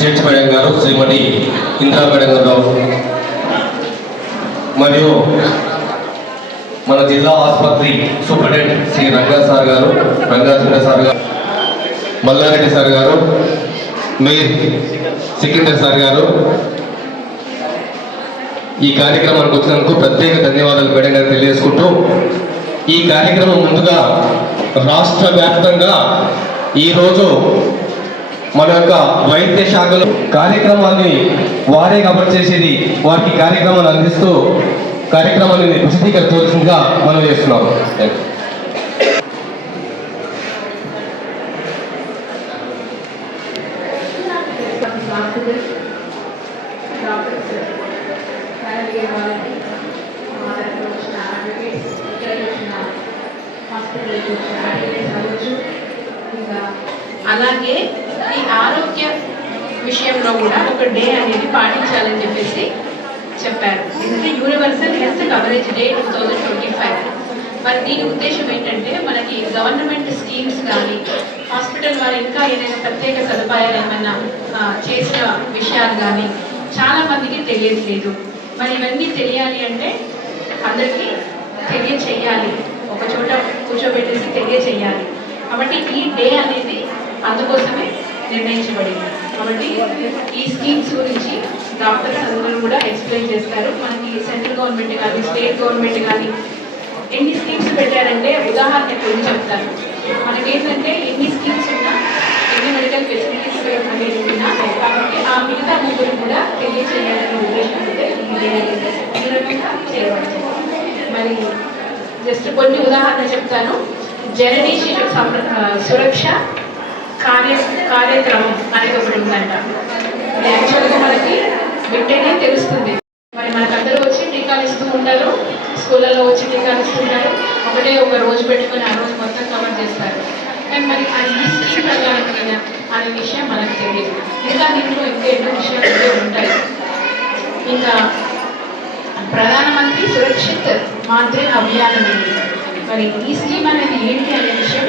Judge madam గారు శ్రీమతి Indira madam గారు మరియు మన జిల్లా ఆసుపత్రి సూపరింటెండెంట్ శ్రీ రంగా సార్ గారు రంగాచంద్ర సార్ గారు మల్లారెడ్డి సార్ గారు మీర్ సికిందర్ సార్ గారు. ఈ కార్యక్రమానికి వచ్చినందుకు ప్రత్యేక ధన్యవాదాలు మేడం గారు తెలియజేసుకుంటూ ఈ కార్యక్రమం ముందుగా రాష్ట్ర వ్యాప్తంగా ఈరోజు మన యొక్క వైద్య శాఖలో కార్యక్రమాన్ని వారే కవర్ చేసేది. వారికి కార్యక్రమాన్ని అందిస్తూ కార్యక్రమాన్ని ప్రసిద్ధీకరించవలసిందిగా మనం చేస్తున్నాం డాక్టర్స్ డాక్టర్స్ అలాగే వాళ్ళకి మా దగ్గర వచ్చిన అడ్వకేట్స్ ఇక్కడ వచ్చిన హాస్పిటల్కి వచ్చిన అడ్వకేట్స్ అవ్వచ్చు ఇంకా అలాగే ఈ ఆరోగ్య విషయంలో కూడా ఒక డే అనేది పాటించాలని చెప్పేసి చెప్పారు. ఎందుకంటే universal health coverage day two thousand twenty five మరి దీని ఉద్దేశం ఏంటంటే మనకి గవర్నమెంట్ స్కీమ్స్ కానీ హాస్పిటల్ వారు ఇంకా ఏదైనా ప్రత్యేక సదుపాయాలు ఏమైనా చేసిన విషయాలు కానీ చాలా మందికి తెలియట్లేదు మరి ఇవన్నీ తెలియాలి అంటే అందరికీ తెలియచేయాలి. ఒక చోట కూర్చోబెట్టేసి తెలియచేయాలి. కాబట్టి ఈ డే అనేది అందుకోసమే నిర్ణయించబడింది. కాబట్టి ఈ స్కీమ్స్ గురించి డాక్టర్స్ అందరూ కూడా ఎక్స్ప్లెయిన్ చేస్తారు. మనకి సెంట్రల్ గవర్నమెంట్ కానీ స్టేట్ గవర్నమెంట్ కానీ ఎన్ని స్కీమ్స్ పెట్టారంటే ఉదాహరణ గురించి చెప్తాను. మనకేంటంటే ఎన్ని స్కీమ్స్ ఉన్నా ఎన్ని మెడికల్ ఫెసిలిటీస్ అనేది ఉన్నా కాబట్టి ఆ మిగతా ముగ్గురు కూడా తెలియచేయాలనే ఉద్దేశం అయితే మరి జస్ట్ కొన్ని ఉదాహరణ చెప్తాను. జననీ శిశు సంర- సురక్ష కార్య కార్యక్రమం అనేది ఒకటి ఉందంట. యాక్చువల్గా మనకి వింటేనే తెలుస్తుంది. మరి మనకందరూ వచ్చి టీకాలు ఇస్తూ ఉంటారు స్కూళ్ళలో వచ్చి టీకాలు ఇస్తూ ఉంటారు. ఒకటే ఒక రోజు పెట్టుకొని ఆ రోజు మొత్తం కవర్ చేస్తారు. కానీ మరి ఆ ఈ స్కీమ్ అనే విషయం మనకు తెలియదు. ఇంకా దీంట్లో ఇంకా ఎన్నో విషయాలు ఉంటాయి. ఇంకా ప్రధానమంత్రి సురక్షిత్ మాత్రే అభియానం ఉంది మరి ఈ స్కీమ్ అనేది ఏంటి అనే విషయం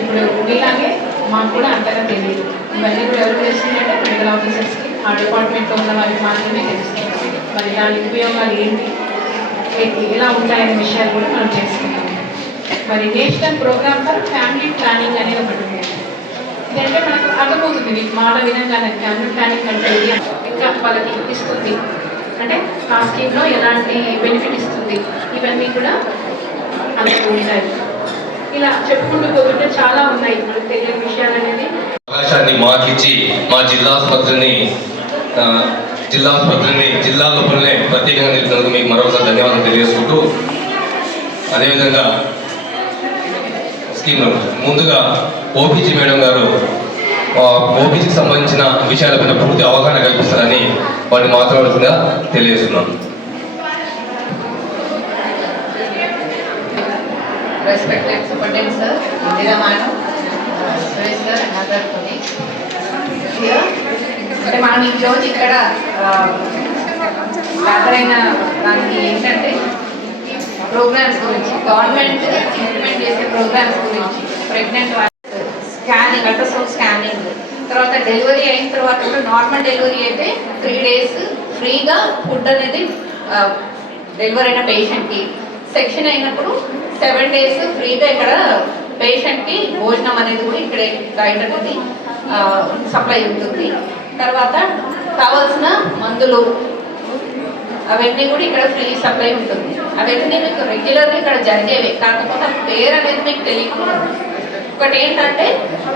ఇప్పుడు మీలాగే మాకు కూడా అంతగా తెలియదు. ఇవన్నీ కూడా ఎవరు తెలుస్తుందంటే మెడికల్ ఆఫీసర్స్కి ఆ డిపార్ట్మెంట్లో ఉన్న వారికి మాత్రమే తెలుస్తుంది. మరి దాని ఉపయోగాలు ఏంటి? ఎలా ఉంటాయనే విషయాలు కూడా మనం తెలుసుకుంటాం మరి national programme for family planning అనేది ఒకటి ఉంది. ఇదంటే మనకు అర్థమవుతుంది. మీకు మాట విధంగానే ఫ్యామిలీ ప్లానింగ్ అంటే ఇంకా వాళ్ళకి ఇస్తుంది. అంటే ఆ స్కీమ్లో ఎలాంటి బెనిఫిట్ ఇస్తుంది? ఇవన్నీ కూడా అందుకు ఉంటాయి. ఇలా చెప్పుకుంటూ పోతుంటే చాలా ఉన్నాయి. మనకు తెలియని విషయాలు అనేది అవకాశాన్ని మాకిచ్చి మా జిల్లా ఆసుపత్రిని జిల్లా ఆసుపత్రిని జిల్లా లోపలనే ప్రత్యేకంగా నిలిచినందుకు మీకు మరొకసారి ధన్యవాదాలు తెలియజేసుకుంటూ అదేవిధంగా స్కీమ్లో ముందుగా ఓపీజీ మేడం గారు ఓపీజీకి సంబంధించిన విషయాలపైన పూర్తి అవగాహన కల్పిస్తారని వారిని మాట్లాడుతుందిగా తెలియజేస్తున్నాం. Respected superintendent sir Indira uh, Suresh అంటే మనం ఈ రోజు ఇక్కడ గ్యాదర్ అయిన దానికి ఏంటంటే ప్రోగ్రామ్స్ గురించి గవర్నమెంట్ ఇంప్లిమెంట్ చేసే ప్రోగ్రామ్స్ గురించి ప్రెగ్నెంట్ స్కానింగ్ అల్ట్రాసౌండ్ స్కానింగ్ తర్వాత డెలివరీ అయిన తర్వాత కూడా నార్మల్ డెలివరీ అయితే త్రీ డేస్ ఫ్రీగా ఫుడ్ అనేది డెలివరీ అయిన పేషెంట్కి సెక్షన్ అయినప్పుడు సెవెన్ డేస్ ఫ్రీగా ఇక్కడ పేషెంట్కి భోజనం అనేది కూడా ఇక్కడే గైడ్ అనేది సప్లై ఉంటుంది. తర్వాత కావాల్సిన మందులు అవన్నీ కూడా ఇక్కడ ఫ్రీ సప్లై ఉంటుంది. అవన్నీ మీకు రెగ్యులర్గా ఇక్కడ జరిగేవి. కాకపోతే ఆ పేరు అనేది మీకు తెలియకుండా ఒకటి ఏంటంటే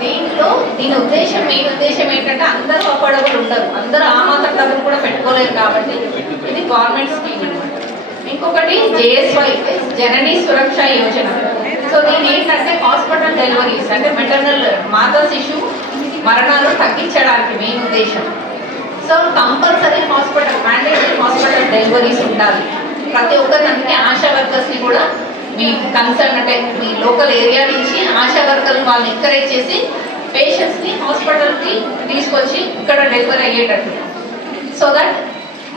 దీంట్లో దీని ఉద్దేశం మెయిన్ ఉద్దేశం ఏంటంటే అందరూ అఫోర్డబుల్ ఉండరు. అందరూ ఆ మాత్రం కూడా పెట్టుకోలేరు కాబట్టి ఇది గవర్నమెంట్ స్కీమ్. ఇంకొకటి జేఎస్వై జననీ సురక్ష యోజన. సో దీని ఏంటంటే హాస్పిటల్ డెలివరీస్ అంటే మెటర్నల్ మాతా శిశు మరణాలు తగ్గించడానికి మెయిన్ ఉద్దేశం. So compulsory hospital mandatory hospital deliveries ఉండాలి. ప్రతి ఒక్కరిని అందుకే ఆశా వర్కర్స్ని కూడా మీ కన్సర్న్ అంటే మీ లోకల్ ఏరియా నుంచి ఆశా వర్కర్ని వాళ్ళని ఎంకరేజ్ చేసి పేషెంట్స్ని హాస్పిటల్కి తీసుకొచ్చి ఇక్కడ డెలివరీ అయ్యేటట్టు. సో దట్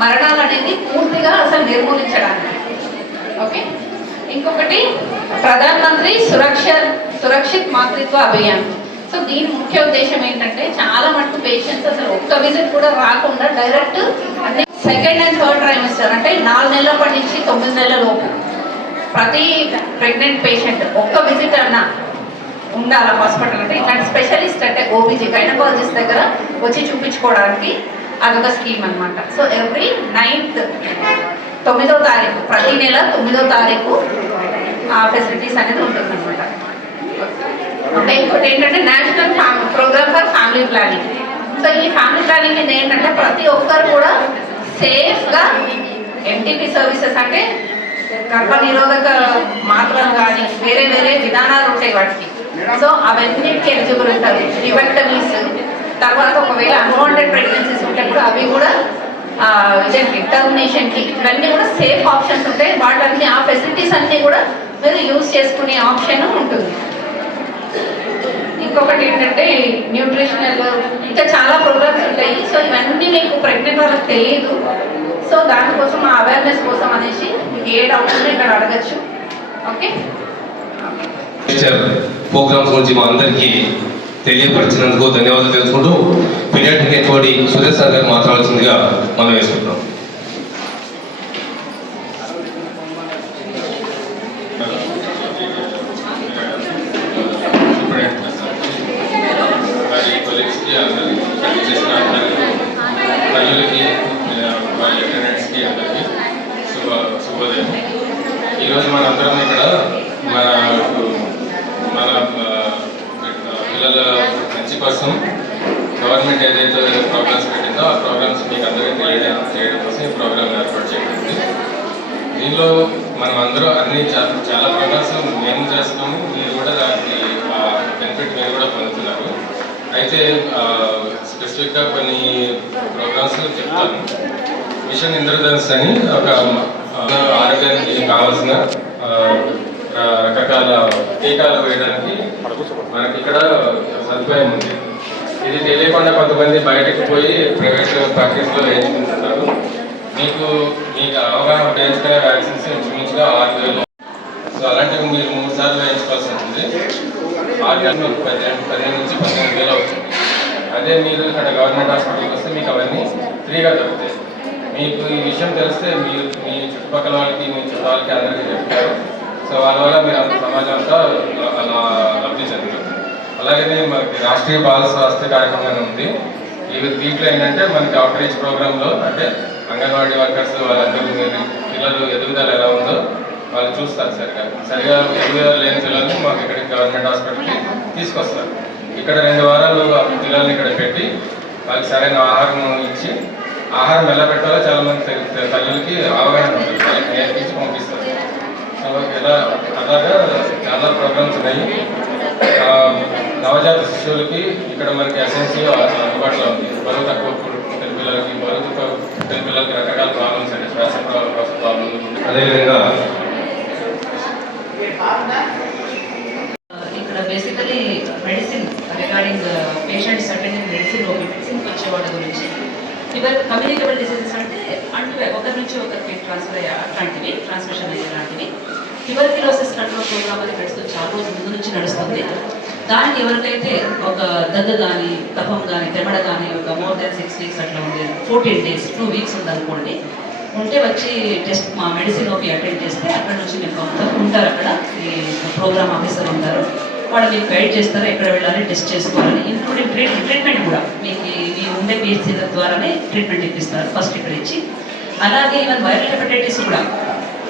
మరణాలు అనేది పూర్తిగా అసలు నిర్మూలించడానికి. ఓకే? ఇంకొకటి ప్రధాన మంత్రి సురక్ష సురక్షిత్ మాతృత్వ అభియాన్. సో దీని ముఖ్య ఉద్దేశం ఏంటంటే చాలా మటుకు పేషెంట్స్ అసలు ఒక్క విజిట్ కూడా రాకుండా డైరెక్ట్ అంటే సెకండ్ అండ్ థర్డ్ ట్రైమిస్టర్ అంటే నాలుగు నెలల నుంచి తొమ్మిది నెలల లోపు. ప్రతి ప్రెగ్నెంట్ పేషెంట్ ఒక్క విజిట్ అన్నా ఉండాలి హాస్పిటల్ అంటే. ఇట్లాంటి స్పెషలిస్ట్ అంటే ఓబీజీ గైనకాలజిస్ట్ దగ్గర వచ్చి చూపించుకోవడానికి అదొక స్కీమ్ అనమాట సో ఎవ్రీ నైన్త్ తొమ్మిదో తారీఖు ప్రతి నెల తొమ్మిదో తారీఖు ఆ ఫెసిలిటీస్ అనేది ఉంటుంది అనమాట ఇంకోటి ఏంటంటే national programme for family planning so ఈ ఫ్యామిలీ ప్లానింగ్ మీద ఏంటంటే ప్రతి ఒక్కరు కూడా సేఫ్గా ఎంటీపీ సర్వీసెస్ అంటే గర్భ నిరోధక మాత్రలు కానీ వేరే వేరే విధానాలు ఉంటాయి వాటికి. సో అవన్నీ ఎలిజిబుల్ ఉంటారు. రివెక్టమీస్ తర్వాత ఒకవేళ అన్వాంటెడ్ ప్రెగ్నెన్సీస్ ఉంటే కూడా అవి కూడా ఇదేంటి టర్మినేషన్కి ఇవన్నీ కూడా సేఫ్ ఆప్షన్స్ ఉంటాయి. వాటన్ని ఆ ఫెసిలిటీస్ అన్నీ కూడా మీరు యూజ్ చేసుకునే ఆప్షన్ ఉంటుంది. ఇంకొకటి ఏంటంటే న్యూట్రిషనల్ ఇంకా చాలా ప్రోగ్రామ్స్ ఉంటాయి. సో ఇవన్నీ మీకు ప్రెగ్నెంట్ వాళ్ళకి తెలియదు సో దానికోసం ఆ అవేర్నెస్ కోసం అనేసి మీకు ఏ డౌట్ ఉంటే ఇక్కడ అడగచ్చు. ఓకే ప్రోగ్రామ్స్ గురించి మా అందరికీ తెలియపరిచినందుకు ధన్యవాదాలు తెలుసుకుంటూ పీడియాట్రిక్ హెచ్ఓడి సురేష్ సార్ గారు మాట్లాడాల్సిందిగా మనం వేసుకుంటున్నాం మరి కొలీగ్స్కి అందరికి ఇక్కడ చేసిన అందరికి తల్లులకి ఆ, వాళ్ళ అటెండెంట్స్కి అందరికి శుభ శుభోదయం ఈరోజు మన అందరం ఇక్కడ మన మన ఆ, పిల్లల మంచి కోసం గవర్నమెంట్ ఏదైతే ప్రోగ్రామ్స్ పెట్టిందో ఆ ప్రోగ్రామ్స్ మీకు అందరికీ తెలియజేయడం చేయడం కోసం ఈ ప్రోగ్రామ్ ఏర్పాటు చేయబడింది దీనిలో మనం అందరూ అన్ని చా- చాలా ప్రోగ్రామ్స్ మేము మీరు కూడా దానికి బెనిఫిట్ మీరు కూడా పొందుతున్నారు. అయితే స్పెసిఫిక్గా కొన్ని ప్రోగ్రామ్స్ చెప్తాను. మిషన్ ఇంద్రధనుస్ అని ఒక ఆరోగ్యానికి కావాల్సిన రకరకాల టీకాలు వేయడానికి మనకి ఇక్కడ సదుపాయం ఉంది. ఇది తెలియకుండా కొంతమంది బయటకు పోయి ప్రైవేట్ ప్రాక్టీస్లో వేయించుకుంటున్నారు. మీకు మీకు అవగాహన ఉపయోగించుకునే వ్యాక్సిన్స్ ఇంచుమించుగా ఆరు వేలు సో అలాంటివి మీరు మూడు సార్లు వేయించుకోవాల్సి ఉంటుంది. ఆరు మీకు పదిహేను పదిహేను నుంచి పదిహేను వేలు అవుతుంది. అదే మీరు ఇక్కడ గవర్నమెంట్ హాస్పిటల్కి వస్తే మీకు అవన్నీ ఫ్రీగా దొరుకుతాయి. మీకు ఈ విషయం తెలిస్తే మీరు మీ చుట్టుపక్కల వాళ్ళకి మీ చుట్టాలకి అందరికీ చెప్తారు. సో వాళ్ళ వల్ల మీరు అంత సమాజం అంతా అలా లబ్ధి చెందుతుంది. అలాగే మనకి రాష్ట్రీయ బాల స్వాస్థ్య కార్యక్రమం ఉంది. ఇవి దీంట్లో ఏంటంటే మనకి అవుట్ రీచ్ ప్రోగ్రాంలో అంటే అంగన్వాడీ వర్కర్స్ వాళ్ళందరూ పిల్లలు ఎదుగుదల ఎలా ఉందో వాళ్ళు చూస్తారు సరిగా సరిగా ఎదుగుదల లేని పిల్లల్ని మాకు ఇక్కడ గవర్నమెంట్ హాస్పిటల్కి తీసుకొస్తారు. ఇక్కడ రెండు వారాలు ఆ పిల్లల్ని ఇక్కడ పెట్టి వాళ్ళకి సరైన ఆహారం ఇచ్చి ఆహారం ఎలా పెట్టాలో చాలా మంది తల్లులకి అవగాహన ఉంటుంది. వాళ్ళకి నేర్పించి పంపిస్తారు. సో ఇలా అలాగా చాలా ప్రోగ్రామ్స్ ఉన్నాయి. నవజాత శిశువులకి ఇక్కడ మనకి ఎస్ఎన్సీ అందుబాటులో ఉంది. బరువు తక్కువ పుట్టిన పిల్లలకి బరువు తక్కువ పుట్టిన పిల్లలకి రకరకాల ప్రాబ్లమ్స్ అండి శ్వాస ప్రాబ్లమ్స్ అదేవిధంగా ఇక్కడ basically medicine regarding patients attending medicine OP మెడిసిన్కి వచ్చే గురించి. ఫీవర్ కమ్యూనికబుల్ డిసీజెస్ అంటే అంటే ఒకరి నుంచి ఒకరికి ట్రాన్స్ఫర్ అయ్యే అట్లాంటివి ట్రాన్స్మిషన్ అయ్యే లాంటివి. ట్యూబర్క్యులోసిస్ కంట్రోల్ ప్రోగ్రామ్ అనేది పెడుతూ చాలా రోజుల ముందు నుంచి నడుస్తుంది. దానికి ఎవరికైతే ఒక దగ్గు కానీ కఫం కానీ తెమడ కానీ ఒక మోర్ దాన్ సిక్స్ వీక్స్ అట్లా ఉంది ఫోర్టీన్ డేస్ టూ వీక్స్ ఉందనుకోండి ఉంటే వచ్చి టెస్ట్ మా మెడిసిన్ ఓపి అటెండ్ చేస్తే అక్కడ నుంచి మేము పంపుతాం ఉంటారు అక్కడ. ఈ ప్రోగ్రామ్ ఆఫీసర్ ఉంటారు. వాళ్ళు మీకు గైడ్ చేస్తారు ఎక్కడ వెళ్ళాలి టెస్ట్ చేసుకోవాలని ఇంక్లూడింగ్ ట్రీట్ ట్రీట్మెంట్ కూడా. మీకు మీ ఉండే పిహెచ్సీల ద్వారానే ట్రీట్మెంట్ ఇప్పిస్తారు ఫస్ట్ ఇక్కడ ఇచ్చి. అలాగే ఈవెన్ వైరల్ హెపటైటిస్ కూడా.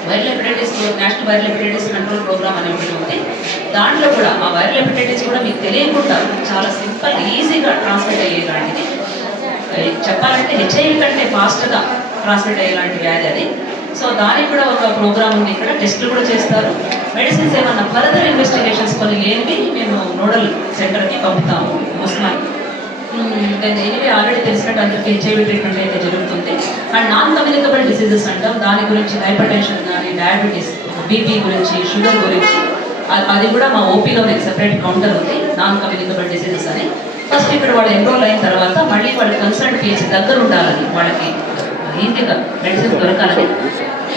Viral hepatitis national viral hepatitis control programme అనే ఒకటి ఉంది. దాంట్లో కూడా ఆ వైరల్ హెపటైటిస్ కూడా మీకు తెలియకుండా చాలా సింపుల్ ఈజీగా ట్రాన్స్మిట్ అయ్యేలాంటిది. చెప్పాలంటే హెచ్ఐవి కంటే ఫాస్ట్గా ట్రాన్స్మిట్ అయ్యేలాంటి వ్యాధి అది. సో దానికి కూడా ఒక ప్రోగ్రామ్ ఉంది. ఇక్కడ టెస్టులు కూడా చేస్తారు. మెడిసిన్స్ ఏమన్నా ఫర్దర్ ఇన్వెస్టిగేషన్స్ కొన్ని లేనివి మేము నోడల్ సెంటర్కి పంపుతాము. ఉస్మాన్ ఎనివే ఆల్రెడీ తెలిసినట్టు అందరికీ హెచ్ఐవి ట్రీట్మెంట్ అయితే జరుగుతుంది. అండ్ నాన్ కమ్యూనికబుల్ డిసీజెస్ అంటాం. దాని గురించి హైపర్ టెన్షన్ కానీ డయాబెటీస్ బీపీ గురించి షుగర్ గురించి అది కూడా మా ఓపీలో మీకు సెపరేట్ కౌంటర్ ఉంది. నాన్ కమ్యూనికబుల్ డిసీజెస్ అని. ఫస్ట్ ఇక్కడ వాళ్ళు ఎన్రోల్ అయిన తర్వాత మళ్ళీ వాళ్ళు కన్సల్ట్ పిహెచ్ దగ్గర ఉండాలని వాళ్ళకి ఈజీగా మెడిసిన్ దొరకాలని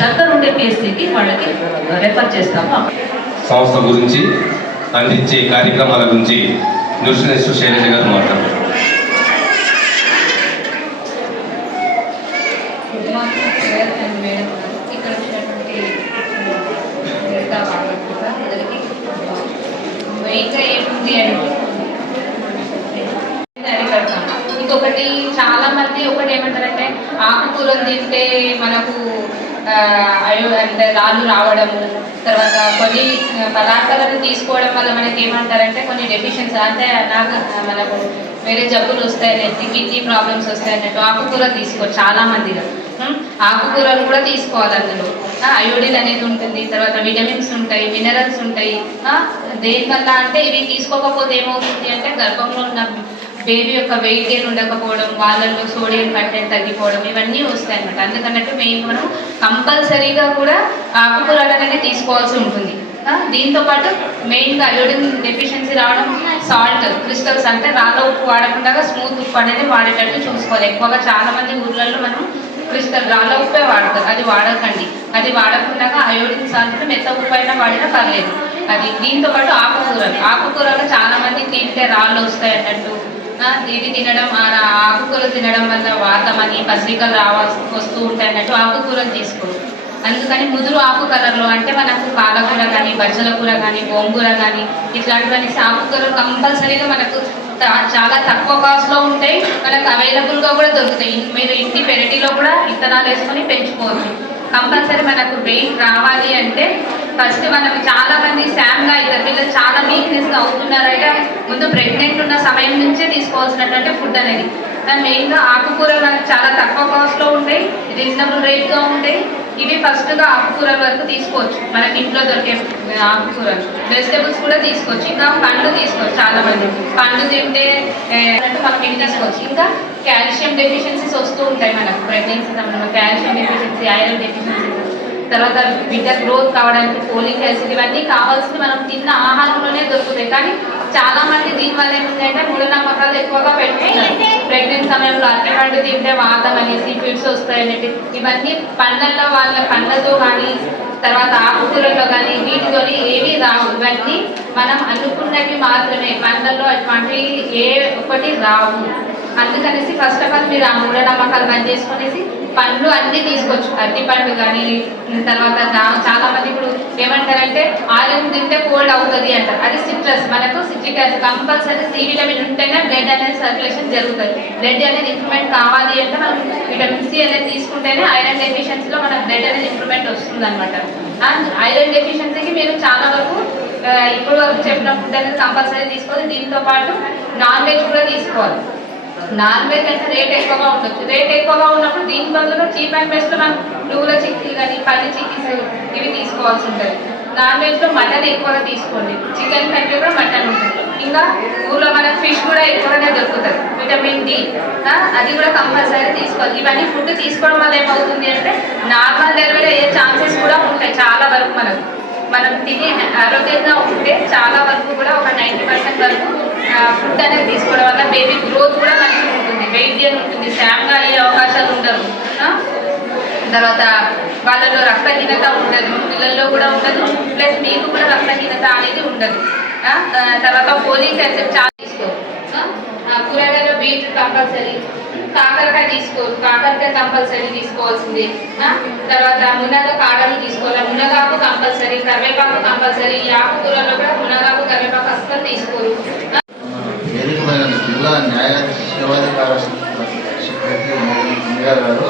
దగ్గర ఉండే పిఎస్సికి వాళ్ళకి రెఫర్ చేస్తాము. సంస్థ గురించి అందించే కార్యక్రమాల గురించి న్యూట్రిషనిస్ట్ శైలజ గారు మాట్లాడుతున్నారు good morning sir and madam ఇక్కడ వచ్చినటువంటి మిగతా వాళ్ళకు కూడా అందరికీ మెయిన్గా ఏముంది అంటే అరికడతాం ఇంకొకటి చాలా మంది ఒకటి ఏమంటారంటే ఆకుకూరలు తింటే మనకు అయో అంటే రాళ్ళు రావడము తర్వాత కొన్ని పదార్థాలను తీసుకోవడం వల్ల మనకి ఏమంటారంటే కొన్ని డెఫిషియన్స్ అంటే నాకు మనకు వేరే జబ్బులు వస్తాయి కిడ్నీ ప్రాబ్లమ్స్ వస్తాయన్నట్టు ఆకుకూర తీసుకో తీసుకోవచ్చు చాలా మందిలో ఆకుకూరలు కూడా తీసుకోవాలి అందులో. అయోడిన్ అనేది ఉంటుంది తర్వాత విటమిన్స్ ఉంటాయి మినరల్స్ ఉంటాయి. దేనివల్ల అంటే ఇవి తీసుకోకపోతే ఏమవుతుంది అంటే గర్భంలో ఉన్న బేబీ యొక్క వెయిట్ గెయిన్ ఉండకపోవడం వాళ్ళల్లో సోడియం కంటెంట్ తగ్గిపోవడం ఇవన్నీ వస్తాయి అన్నమాట. అందుకన్నట్టు మెయిన్ మనం కంపల్సరీగా కూడా ఆకుకూరలు అనేది తీసుకోవాల్సి ఉంటుంది. దీంతో పాటు మెయిన్గా అయోడిన్ డెఫిషియన్సీ రావడం సాల్ట్ క్రిస్టల్స్ అంటే రాళ్ళ ఉప్పు వాడకుండా స్మూత్ ఉప్పు అనేది వాడేటట్టు చూసుకోవాలి. ఎక్కువగా చాలామంది ఊర్లలో మనం క్రిస్టల్ రాళ్ళ ఉప్పే వాడతారు. అది వాడకండి. అది వాడకుండా అయోడిన్ సాల్ట్ మెత్త ఉప్పు అయినా వాడినా పర్లేదు. అది దీంతో పాటు ఆకుకూరలు. ఆకుకూరలు చాలామంది తింటే రాళ్ళు వస్తాయి అన్నట్టు ఇది తినడం ఆ ఆకుకూరలు తినడం వల్ల వాతమని పసిరికలు రావాల్సి వస్తూ ఉంటాయి అన్నట్టు ఆకుకూరలు తీసుకోరు. అందుకని ముదురు ఆకు కలర్లో అంటే మనకు పాలకూర కానీ బజ్జల కూర కానీ గోంగూర కానీ ఇట్లాంటివన్నీ ఆకుకూరలు కంపల్సరీగా మనకు చాలా తక్కువ కాస్ట్లో ఉంటాయి. మనకు అవైలబుల్గా కూడా దొరుకుతాయి. మీరు ఇంటి పెరటిలో కూడా విత్తనాలు వేసుకొని పెంచుకోవచ్చు. కంపల్సరీ మనకు వెయిట్ రావాలి అంటే ఫస్ట్ మనకు చాలామంది శామ్గా అవుతారు వీళ్ళు చాలా వీక్నెస్గా అవుతున్నారంటే. ముందు ప్రెగ్నెంట్ ఉన్న సమయం నుంచే తీసుకోవాల్సినటువంటి ఫుడ్ అనేది. మెయిన్గా ఆకుకూరలు చాలా తక్కువ కాస్ట్లో ఉంటాయి రీజనబుల్ రేట్గా ఉంటాయి. ఇవి ఫస్ట్గా ఆకుకూరల వరకు తీసుకోవచ్చు. మనకి ఇంట్లో దొరికే ఆకుకూరలు. వెజిటేబుల్స్ కూడా తీసుకోవచ్చు. ఇంకా పండ్లు తీసుకోవచ్చు చాలా మంది పండ్లు తింటే ఏ, మనం ఇవి తీసుకోవచ్చు ఇంకా కాల్షియం డెఫిషియన్సీస్ వస్తూ ఉంటాయి మనకు. ప్రెగ్నెన్సీ సమయంలో కాల్షియం డెఫిషియన్సీ ఐరన్ డెఫిషియన్సీ తర్వాత బిడ్డ గ్రోత్ కావడానికి ఫోలిక్ యాసిడ్ ఇవన్నీ కావాల్సింది మనం తిన్న ఆహారంలోనే దొరుకుతాయి. కానీ చాలా మంది దీనివల్ల ఏముందంటే మూఢనమ్మకాలు ఎక్కువగా పెట్టుకుంటారు. ప్రెగ్నెంట్ సమయంలో అరటిపండు తింటే వాతం అనేసి ఫిట్స్ వస్తాయి ఇవన్నీ పండ్లలో వాళ్ళ పండ్లతో కానీ తర్వాత ఆకుకూరల్లో కానీ వీటితోని ఏవి రావు. ఇవన్నీ మనం అనుకున్నవి మాత్రమే. పండ్లలో అటువంటివి ఏ ఒకటి రావు. అందుకనేసి ఫస్ట్ ఆఫ్ ఆల్ మీరు ఆ మూఢనమ్మకాలు బంద్ చేసుకునేసి పండ్లు అన్ని తీసుకోవచ్చు. అరటి పండు కానీ తర్వాత చాలా మంది ఇప్పుడు ఏమంటారంటే ఆరెంజ్ తింటే కోల్డ్ అవుతుంది అంటారు. అది సిట్రస్ మనకు citric acid compulsory C vitamin ఉంటేనే బ్లడ్ అనేది సర్క్యులేషన్ జరుగుతుంది. బ్లడ్ అనేది ఇంప్రూవ్మెంట్ కావాలి అంటే మనం విటమిన్ సి అనేది తీసుకుంటేనే ఐరన్ డెఫిషియన్సీలో మన బ్లడ్ అనేది ఇంప్రూవ్మెంట్ వస్తుంది అనమాట ఐరన్ డెఫిషియన్సీకి మీరు చాలా వరకు ఇప్పుడు వరకు చెప్పిన ఫుడ్ అనేది కంపల్సరీ తీసుకోవాలి. దీంతో పాటు నాన్ వెజ్ కూడా తీసుకోవాలి. నాన్ వెజ్ అంటే రేట్ ఎక్కువగా ఉండొచ్చు. రేట్ ఎక్కువగా ఉన్నప్పుడు దీని బదులు చీప్ అండ్ బెస్ట్ మనం నువ్వుల చిక్కీలు కానీ పల్లి చిక్కీస్ ఇవి తీసుకోవాల్సి ఉంటుంది. నాన్ వెజ్లో మటన్ ఎక్కువగా తీసుకోండి. చికెన్ కంటే కూడా మటన్ ఉంటుంది. ఇంకా ఊర్లో మనకు ఫిష్ కూడా ఎక్కువగానే దొరుకుతుంది. విటమిన్ డి అది కూడా కంపల్సరీ తీసుకోవాలి. ఇవన్నీ ఫుడ్ తీసుకోవడం వల్ల ఏమవుతుంది అంటే నార్మల్ డెలివరీ అయ్యే ఛాన్సెస్ కూడా ఉంటాయి చాలా వరకు మనకు. మనం తిని ఆరోగ్యంగా ఉంటే చాలా వరకు కూడా ఒక నైంటీ పర్సెంట్ వరకు ఫుడ్ అనేది తీసుకోవడం వల్ల బేబీ గ్రోత్ కూడా మంచిగా ఉంటుంది. వెయిట్ గెయిన్ ఉంటుంది. శామ్గా అయ్యే అవకాశాలు ఉండవు తర్వాత వాళ్ళలో రక్తహీనత ఉండదు. పిల్లల్లో కూడా ఉండదు. ప్లస్ మీకు కూడా రక్తహీనత అనేది ఉండదు. తర్వాత పోలిక్ యాసిడ్ చాలా తీసుకోరు. ఆ? ఆ, కూరగాయలో బీట్రూట్ కంపల్సరీ. కాకరకాయ తీసుకో కాకరకాయ కంపల్సరీ తీసుకోవాల్సిందే. తర్వాత మునగ కాడలు తీసుకోవాలి? మునగాకు కంపల్సరీ కరివేపాకు కంపల్సరీ. ఈ ఆకుకూరలో కూడా మునగాకు కరివేపాకు అస్సలు తీసుకోరు. జిల్లా న్యాయ సేవాధికార గారు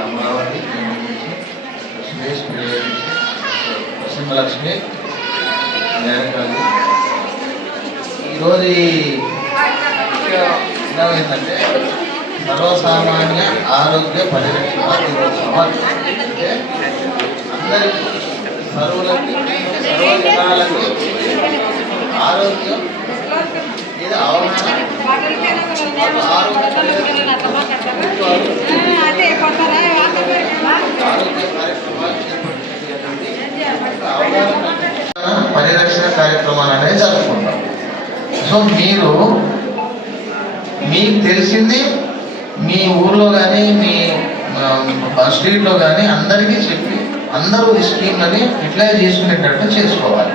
అమరావతి సురేష్ ప్రసన్నలక్ష్మి మేనకాలు ఈరోజు ముఖ్య ఏంటంటే సర్వసామాన్య ఆరోగ్య పరిరక్షణ దినోత్సవం అంటే అందరికీ సర్వులకి సర్వజనాలకి ఆరోగ్యం ఇది అవగాహన ఆరోగ్య పరిరక్షణ కార్యక్రమాలు అనేవి జరుపుకుంటాం. సో మీరు మీకు తెలిసింది మీ ఊర్లో కానీ మీ స్ట్రీట్లో కానీ అందరికీ చెప్పి అందరూ ఈ స్కీమ్లని యూటిలైజ్ చేసుకునేటట్టు చేసుకోవాలి.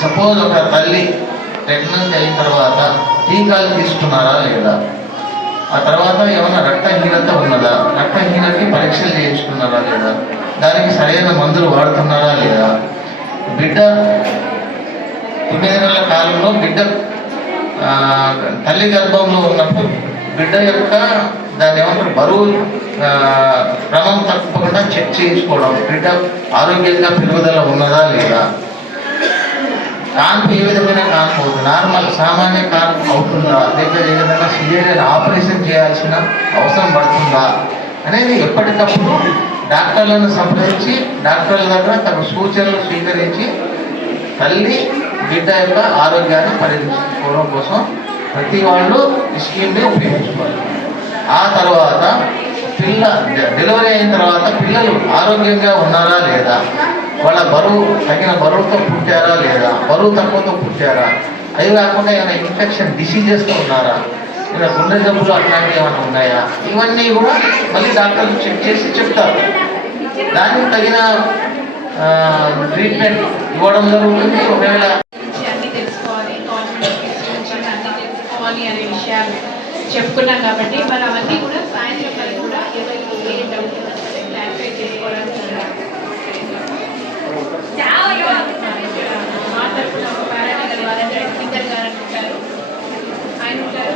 సపోజ్ ఒక తల్లి ప్రెగ్నెంట్ అయిన తర్వాత టీకాలు తీసుకున్నారా లేదా? ఆ తర్వాత ఏమైనా రక్తహీనత ఉన్నదా? రక్తహీనతకి పరీక్షలు చేయించుకున్నారా లేదా? దానికి సరైన మందులు వాడుతున్నారా లేదా? బిడ్డ తొమ్మిది నెలల కాలంలో బిడ్డ తల్లి గర్భంలో ఉన్నప్పుడు బిడ్డ యొక్క దాని ఏమంటారు? బరువు క్రమం తప్పకుండా చెక్ చేయించుకోవడం. బిడ్డ ఆరోగ్యంగా పెరుగుదల ఉన్నదా లేదా? కాన్పు ఏ విధమైన కాన్పు అవుతుంది? నార్మల్ సామాన్య కాన్పు అవుతుందా? లేకపోతే ఏ విధంగా సిజేరియన్ ఆపరేషన్ చేయాల్సిన అవసరం పడుతుందా? అనేది ఎప్పటికప్పుడు డాక్టర్లను సంప్రదించి డాక్టర్ల దగ్గర తమ సూచనలు స్వీకరించి తల్లి బిడ్డ యొక్క ఆరోగ్యాన్ని పరీక్షించుకోవడం కోసం ప్రతి వాళ్ళు ఈ స్కీమ్ని ఉపయోగించుకోవాలి. ఆ తర్వాత పిల్ల డెలివరీ అయిన తర్వాత పిల్లలు ఆరోగ్యంగా ఉన్నారా లేదా? వాళ్ళ బరువు తగిన బరువుతో పుట్టారా లేదా? బరువు తక్కువతో పుట్టారా? అవి కాకుండా ఏమైనా ఇన్ఫెక్షన్ డిసీజెస్తో ఉన్నారా? ఇలా గుండె జబ్బులు అట్లాంటివి ఏమైనా ఉన్నాయా? ఇవన్నీ కూడా మళ్ళీ డాక్టర్లు చెక్ చేసి చెప్తారు. దానికి తగిన ట్రీట్మెంట్ ఇవ్వడం జరుగుతుంది. ఒకవేళ గురించి అన్ని తెలుసుకోవాలి గవర్నమెంట్ గురించి అన్ని తెలుసుకోవాలి అనే విషయాలు చెప్పుకున్నాం కాబట్టి మరి అవన్నీ కూడా సాయంత్రం వరకు కూడా ఎవరికి ఏ డౌట్ ఉన్నా సరే క్లారిఫై చేసుకోవడానికి మా తరఫున ఒక పారాలీగల్ వాలంటీర్ స్పీకర్ గారు అని ఉంటారు ఆయన ఉంటారు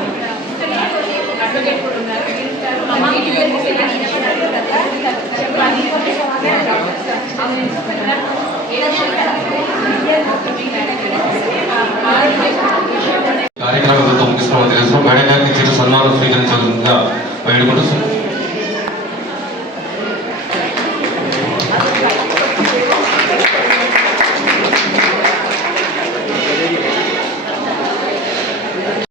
అడ్వకేట్ కూడా ఉన్నారు మీరు ఉంటారు మా మీటింగ్ చెప్పాలి ఏ విషయం కార్యక్రమం ముగిస్తున్న తెలుసు మేడం గారికి చిరు సన్మానం స్వీకరించాల్సిందిగా వేడుకుంటూ